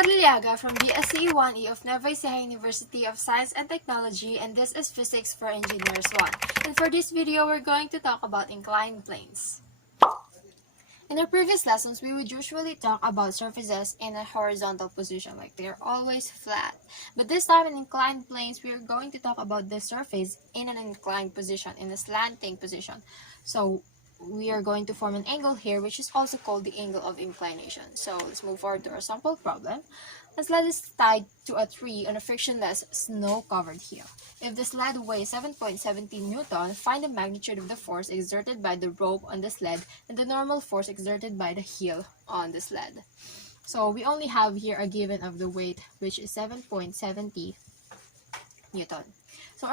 Pajarillaga from BSCE 1E of Nueva Ecija University of Science and Technology, and this is Physics for Engineers 1. And for this video, we're going to talk about inclined planes. In our previous lessons, we would usually talk about surfaces in a horizontal position, like they're always flat. But this time in inclined planes, we're going to talk about the surface in an inclined position, in a slanting position. So we are going to form an angle here, which is also called the angle of inclination. So let's move forward to our sample problem. A sled is tied to a tree on a frictionless, snow-covered hill. If the sled weighs 7.17 Newton, find the magnitude of the force exerted by the rope on the sled and the normal force exerted by the heel on the sled. So we only have here a given of the weight, which is 7.70 Newton. So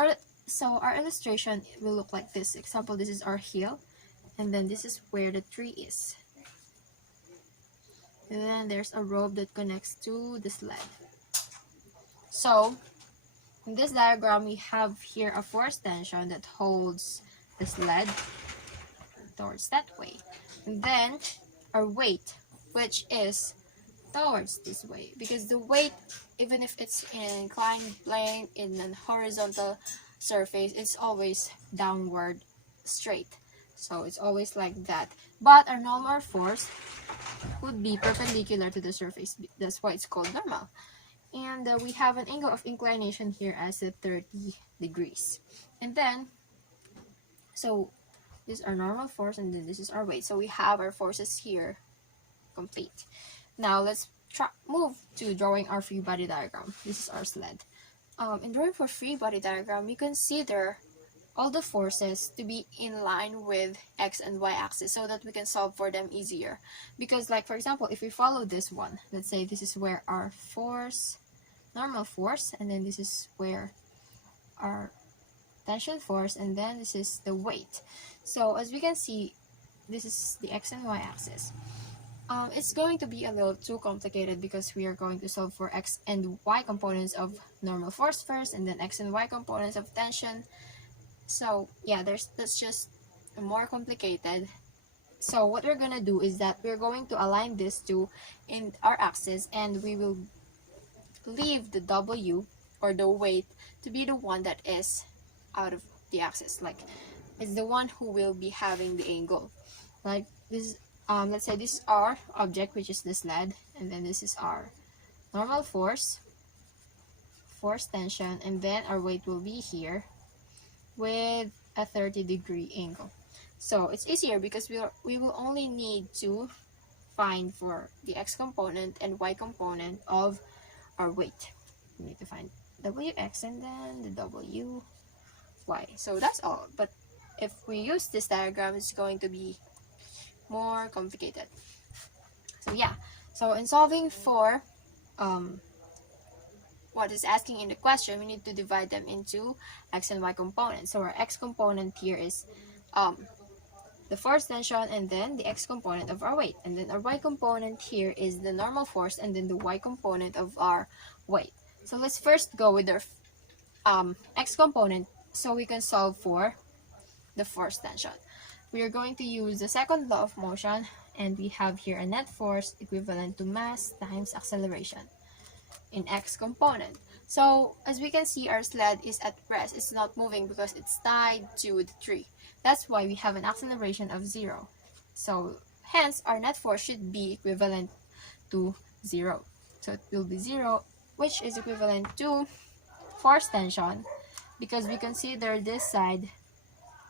our illustration will look like this. Example, this is our heel, and then this is where the tree is. And then there's a rope that connects to the sled. So in this diagram, we have here a force tension that holds the sled towards that way. And then our weight, which is towards this way. Because the weight, even if it's in an inclined plane, in an horizontal surface, it's always downward straight. So it's always like that. But our normal force would be perpendicular to the surface. That's why it's called normal. And we have an angle of inclination here as 30 degrees. And then, so this is our normal force, and then this is our weight. So we have our forces here complete. Now let's move to drawing our free body diagram. This is our sled. In drawing for free body diagram, we consider all the forces to be in line with x and y axis so that we can solve for them easier. Because, like, for example, if we follow this one, let's say this is where our force, normal force, and then this is where our tension force, and then this is the weight. So as we can see, this is the x and y axis. It's going to be a little too complicated because we are going to solve for x and y components of normal force first, and then x and y components of tension. So yeah, that's just more complicated. So what we're gonna do is that we're going to align this two in our axis, and we will leave the W, or the weight, to be the one that is out of the axis. Like, it's the one who will be having the angle. Like this, let's say this is our object, which is the sled, and then this is our normal force tension, and then our weight will be here with a 30-degree angle. So it's easier because we will only need to find for the x component and y component of our weight. We need to find wx and then the wy. So that's all. But if we use this diagram, it's going to be more complicated. So yeah, so in solving for what is asking in the question, we need to divide them into x and y components. So our x component here is the force tension, and then the x component of our weight, and then our y component here is the normal force, and then the y component of our weight. So let's first go with our x component so we can solve for the force tension. We are going to use the second law of motion, and we have here a net force equivalent to mass times acceleration in x component. So as we can see, our sled is at rest. It's not moving because it's tied to the tree. That's why we have an acceleration of 0. So hence our net force should be equivalent to 0. So it will be 0, which is equivalent to force tension, because we consider this side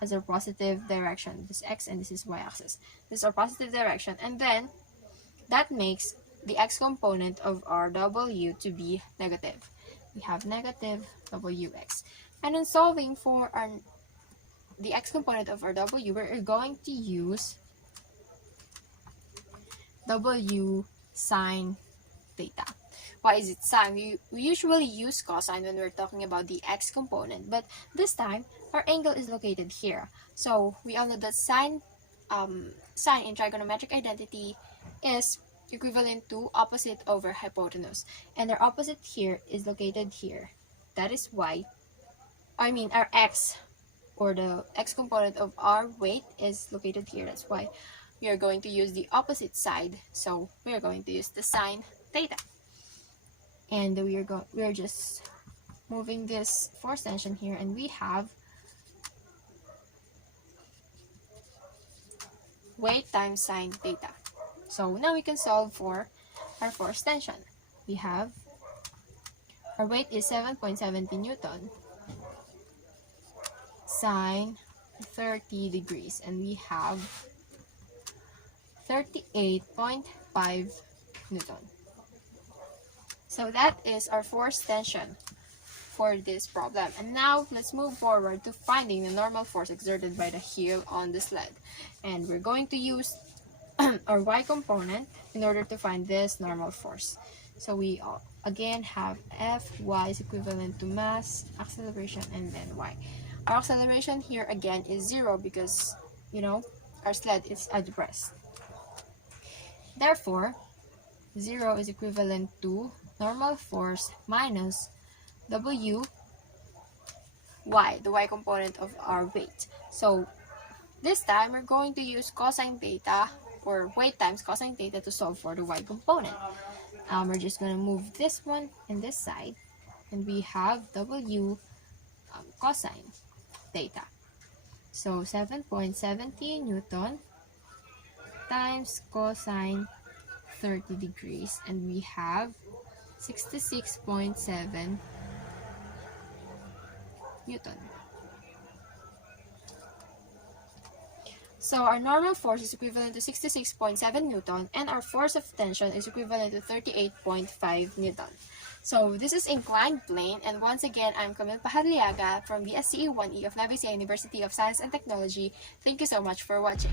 as our positive direction. This x and this is y axis. This is our positive direction, and then that makes the x component of our w to be negative. We have negative wx. And in solving for the x component of our w, we're going to use w sine theta. Why is it sine? We usually use cosine when we're talking about the x component, but this time our angle is located here. So we all know that sine in trigonometric identity is equivalent to opposite over hypotenuse, and our opposite here is located here. That is why, our x, or the x component of our weight, is located here. That's why we are going to use the opposite side. So we are going to use the sine theta. And we're just moving this force tension here, and we have weight times sine theta. So now we can solve for our force tension. We have our weight is 7.70 Newton sine 30 degrees, and we have 38.5 Newton. So that is our force tension for this problem. And now let's move forward to finding the normal force exerted by the heel on the sled. And we're going to use our y component in order to find this normal force. So we again have Fy is equivalent to mass, acceleration, and then y. Our acceleration here again is 0 because, our sled is at rest. Therefore, 0 is equivalent to normal force minus W y, the y component of our weight. So this time we're going to use cosine theta, or weight times cosine theta, to solve for the y component. We're just going to move this one and this side, and we have W cosine theta. So 7.70 Newton times cosine 30 degrees, and we have 66.7 Newton. So our normal force is equivalent to 66.7 Newton, and our force of tension is equivalent to 38.5 Newton. So this is inclined plane, and once again, I'm Camille Pajarillaga from BSCE 1E of Nueva University of Science and Technology. Thank you so much for watching.